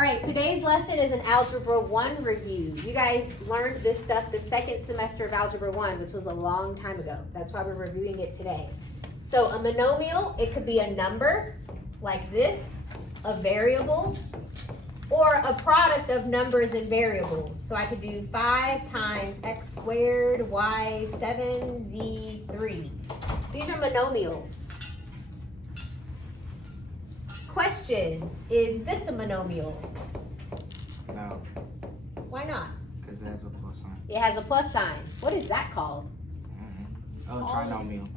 All right, today's lesson is an Algebra 1 review. You guys learned this stuff the second semester of Algebra 1, which was a long time ago. That's why we're reviewing it today. So a monomial, it could be a number like this, a variable, or a product of numbers and variables. So I could do 5 times x squared y 7z 3. These are monomials. Question, is this a monomial? No. Why not? Because it has a plus sign. It has a plus sign. What is that called? Oh, trinomial.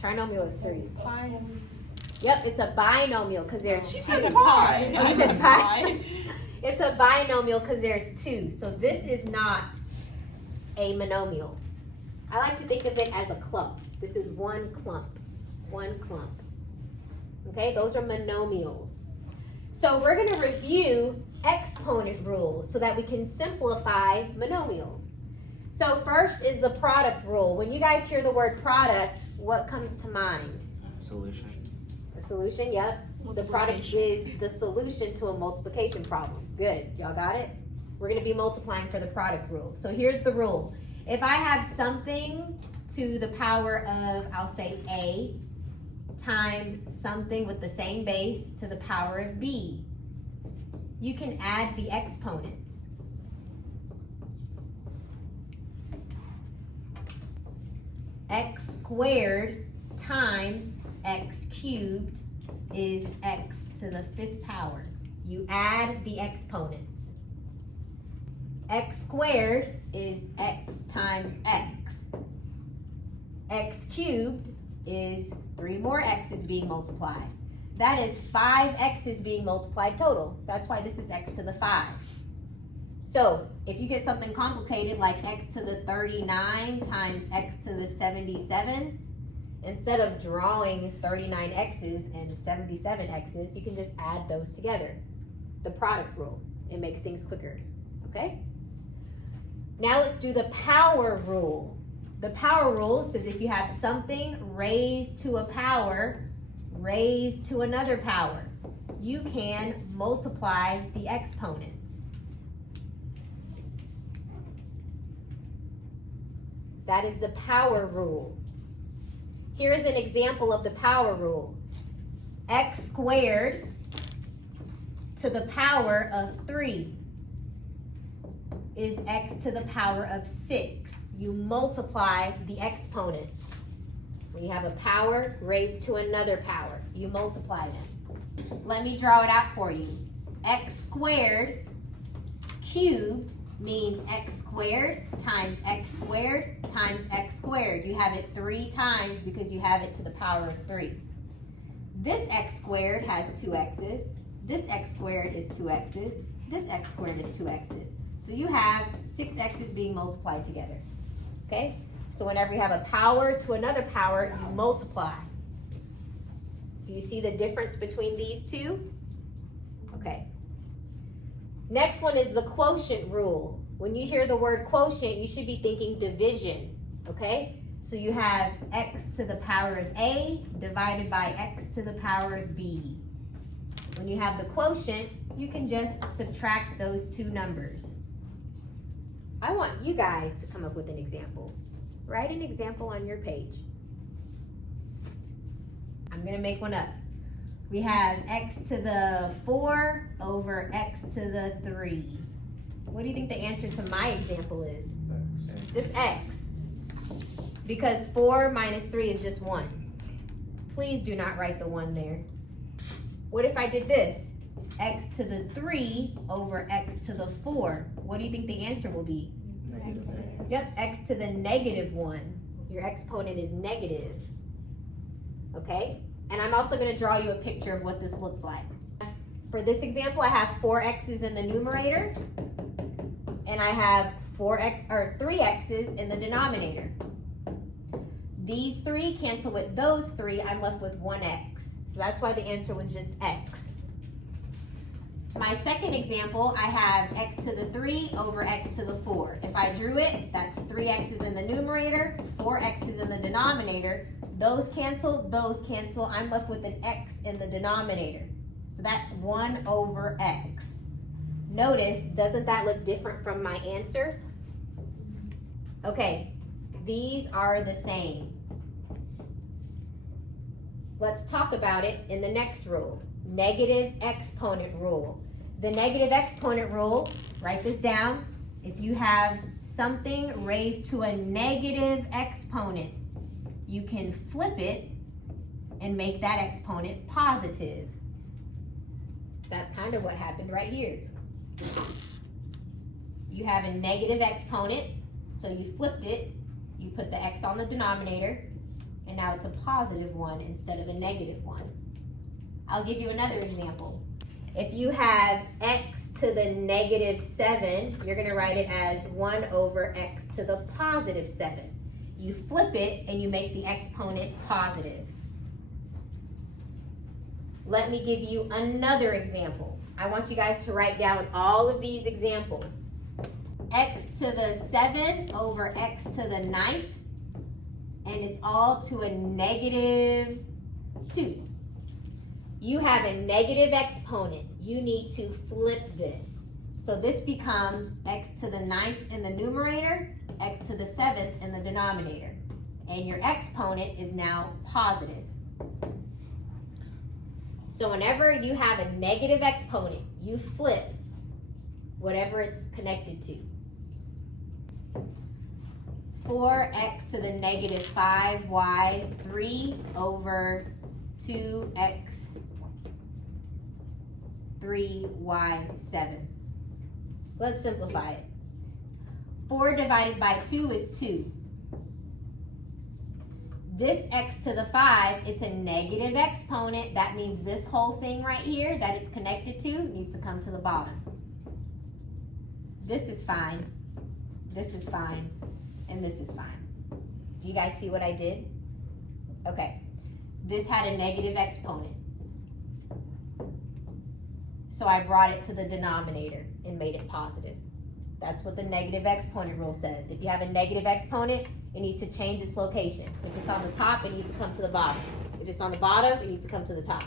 Trinomial is 3. Pi. Yep, it's a binomial because there's She two. said pi. Oh, you said pi. It's a binomial because there's 2. So this is not a monomial. I like to think of it as a clump. This is one clump. One clump. Okay, those are monomials. So we're going to review exponent rules so that we can simplify monomials. So first is the product rule. When you guys hear the word product, what comes to mind? Solution. A solution, yep. The product is the solution to a multiplication problem. Good, y'all got it? We're going to be multiplying for the product rule. So here's the rule. If I have something to the power of, I'll say A, times something with the same base to the power of B, you can add the exponents. X squared times x cubed is x to the 5th power. You add the exponents. X squared is x times x. X cubed is 3 more x's being multiplied. That is 5 x's being multiplied total. That's why this is x to the 5. So if you get something complicated like x to the 39 times x to the 77, instead of drawing 39 x's and 77 x's, you can just add those together. The product rule. It makes things quicker. Okay? Now let's do the power rule. The power rule says if you have something raised to a power, raised to another power, you can multiply the exponents. That is the power rule. Here is an example of the power rule. X squared to the power of 3 is x to the power of 6. You multiply the exponents. When you have a power raised to another power, you multiply them. Let me draw it out for you. X squared cubed means x squared times x squared times x squared. You have it 3 times because you have it to the power of 3. This x squared has 2 x's. This x squared is 2 x's. This x squared is 2 x's. So you have 6 x's being multiplied together. Okay? So whenever you have a power to another power, you multiply. Do you see the difference between these two? Okay. Next one is the quotient rule. When you hear the word quotient, you should be thinking division. Okay? So you have x to the power of A divided by x to the power of B. When you have the quotient, you can just subtract those two numbers. I want you guys to come up with an example. Write an example on your page. I'm going to make one up. We have x to the 4 over x to the 3. What do you think the answer to my example is? Just x. Because 4 minus 3 is just 1. Please do not write the 1 there. What if I did this? X to the 3 over x to the 4. What do you think the answer will be? Negative. Yep, x to the negative 1. Your exponent is negative. Okay? And I'm also going to draw you a picture of what this looks like. For this example, I have 4 x's in the numerator, and I have 3 x's in the denominator. These 3 cancel with those 3. I'm left with 1x. So that's why the answer was just x. My second example, I have x to the 3 over x to the 4. If I drew it, that's 3 x's in the numerator, 4 x's in the denominator. Those cancel. I'm left with an x in the denominator. So that's 1 over x. Notice, doesn't that look different from my answer? Okay, these are the same. Let's talk about it in the next rule, negative exponent rule. The negative exponent rule, write this down. If you have something raised to a negative exponent, you can flip it and make that exponent positive. That's kind of what happened right here. You have a negative exponent, so you flipped it, you put the x on the denominator, and now it's a positive one instead of a negative one. I'll give you another example. If you have x to the negative 7, you're going to write it as 1 over x to the positive 7. You flip it and you make the exponent positive. Let me give you another example. I want you guys to write down all of these examples. X to the 7 over x to the 9th, and it's all to a negative 2. You have a negative exponent. You need to flip this. So this becomes x to the 9th in the numerator, x to the 7th in the denominator. And your exponent is now positive. So whenever you have a negative exponent, you flip whatever it's connected to. 4x to the negative 5y, 3 over 2x, 3y, 7. Let's simplify it. 4 divided by 2 is 2. This x to the 5, it's a negative exponent. That means this whole thing right here that it's connected to needs to come to the bottom. This is fine, this is fine, and this is fine. Do you guys see what I did? Okay, this had a negative exponent. So I brought it to the denominator and made it positive. That's what the negative exponent rule says. If you have a negative exponent, it needs to change its location. If it's on the top, it needs to come to the bottom. If it's on the bottom, it needs to come to the top.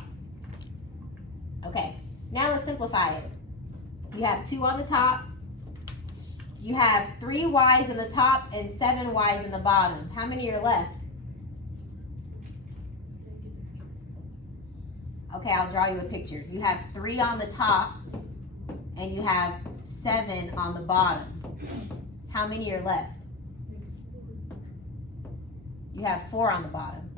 Okay, now let's simplify it. You have 2 on the top. You have 3 y's in the top and 7 y's in the bottom. How many are left? Okay, I'll draw you a picture. You have 3 on the top and you have 7 on the bottom. How many are left? You have 4 on the bottom.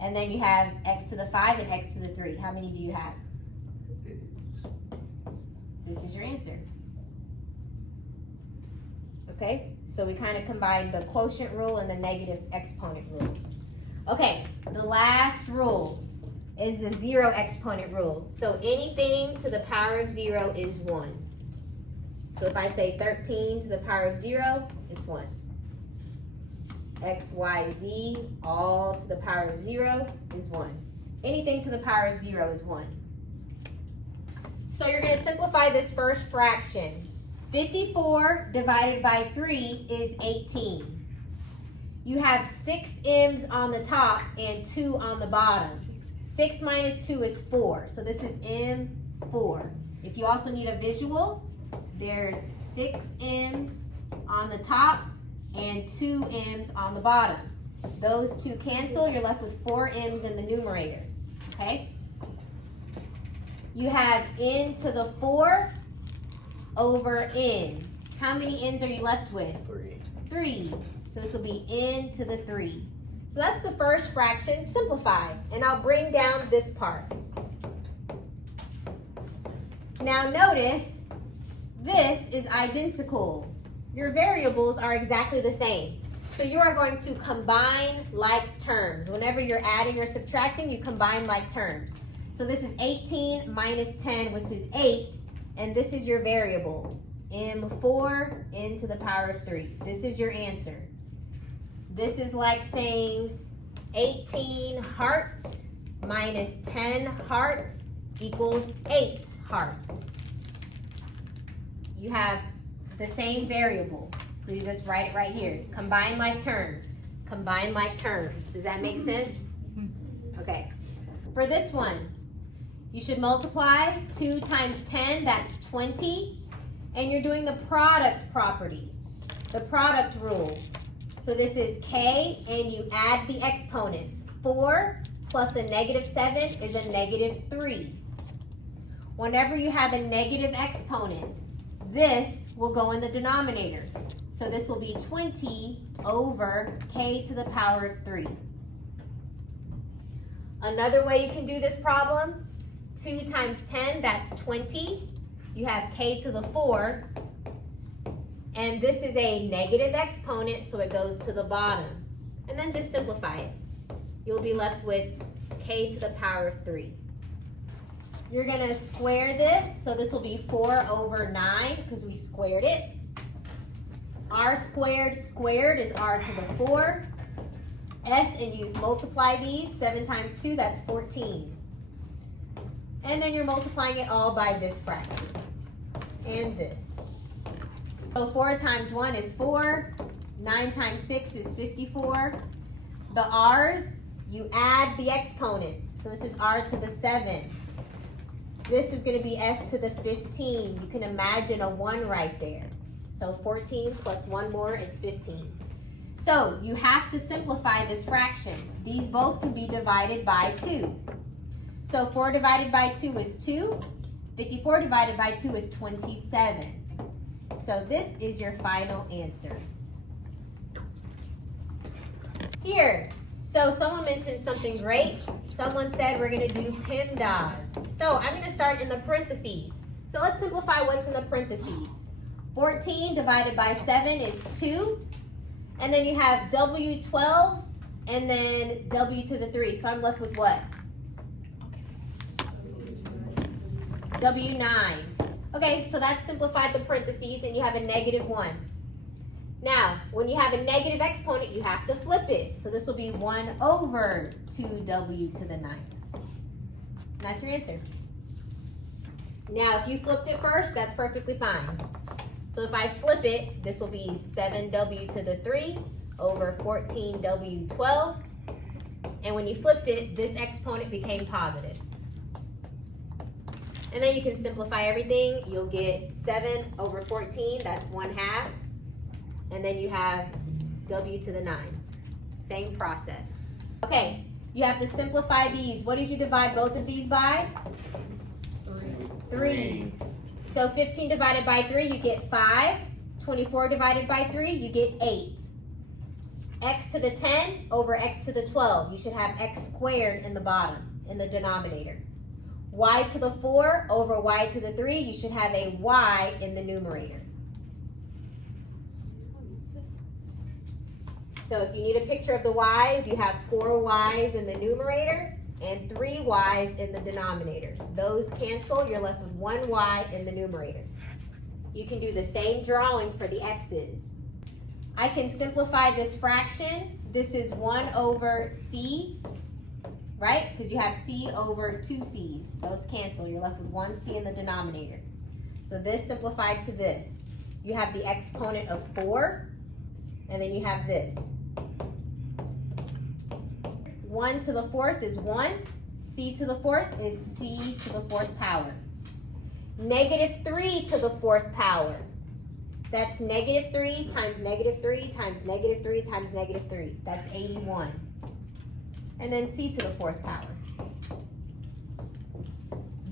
And then you have x to the 5 and x to the 3. How many do you have? 8. This is your answer. Okay, so we kind of combined the quotient rule and the negative exponent rule. Okay, the last rule is the 0 exponent rule. So anything to the power of 0 is 1. So if I say 13 to the power of 0, it's 1. X, Y, Z, all to the power of 0 is 1. Anything to the power of 0 is 1. So you're going to simplify this first fraction. 54 divided by 3 is 18. You have 6 m's on the top and 2 on the bottom. 6 minus 2 is 4. So this is M4. If you also need a visual, there's 6 m's on the top and 2 m's on the bottom. Those two cancel. You're left with 4 m's in the numerator. Okay? You have n to the 4 over n. How many n's are you left with? 3. 3. So this will be n to the 3. So that's the first fraction simplified. And I'll bring down this part. Now notice, this is identical. Your variables are exactly the same. So you are going to combine like terms. Whenever you're adding or subtracting, you combine like terms. So this is 18 minus 10, which is 8. And this is your variable, m4 n to the power of 3. This is your answer. This is like saying 18 hearts minus 10 hearts equals 8 hearts. You have the same variable, so you just write it right here. Combine like terms. Combine like terms. Does that make sense? Okay. For this one, You should multiply 2 times 10, that's 20. And you're doing the product property, the product rule. So this is k, and you add the exponents. 4 plus a negative 7 is a negative 3. Whenever you have a negative exponent, this will go in the denominator. So this will be 20 over k to the power of 3. Another way you can do this problem, 2 times 10, that's 20. You have k to the 4. And this is a negative exponent, so it goes to the bottom. And then just simplify it. You'll be left with k to the power of 3. You're going to square this, so this will be 4 over 9 because we squared it. R squared squared is r to the 4. S, and you multiply these, 7 times 2, that's 14. And then you're multiplying it all by this fraction. And this. So 4 times 1 is 4. 9 times 6 is 54. The r's, you add the exponents. So this is r to the 7. This is going to be s to the 15. You can imagine a 1 right there. So 14 plus 1 more is 15. So you have to simplify this fraction. These both can be divided by 2. So 4 divided by 2 is 2. 54 divided by 2 is 27. So this is your final answer. Here, so someone mentioned something great. Someone said we're going to do PEMDAS. So I'm going to start in the parentheses. So let's simplify what's in the parentheses. 14 divided by 7 is 2. And then you have W12 and then W to the 3. So I'm left with what? W9. Okay, so that's simplified the parentheses, and you have a negative 1. Now, when you have a negative exponent, you have to flip it. So this will be 1 over 2W to the 9. That's your answer. Now, if you flipped it first, that's perfectly fine. So if I flip it, this will be 7W to the 3 over 14W12. And when you flipped it, this exponent became positive. And then you can simplify everything. You'll get 7 over 14, that's 1/2. And then you have W to the 9. Same process. Okay, you have to simplify these. What did you divide both of these by? 3. So 15 divided by 3, you get 5. 24 divided by 3, you get 8. X to the 10 over x to the 12. You should have x squared in the bottom, in the denominator. Y to the 4 over y to the 3, you should have a y in the numerator. So if you need a picture of the y's, you have 4 y's in the numerator and 3 y's in the denominator. Those cancel, you're left with 1 y in the numerator. You can do the same drawing for the x's. I can simplify this fraction. This is 1 over c, right? Because you have c over 2 c's. Those cancel, you're left with 1 c in the denominator. So this simplified to this. You have the exponent of 4, and then you have this. 1 to the 4th is 1. C to the 4th is c to the 4th power. Negative 3 to the 4th power. That's negative 3 times negative 3 times negative 3 times negative 3. That's 81. And then c to the 4th power.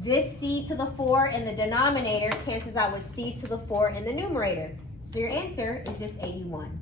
This c to the 4 in the denominator cancels out with c to the 4 in the numerator. So your answer is just 81.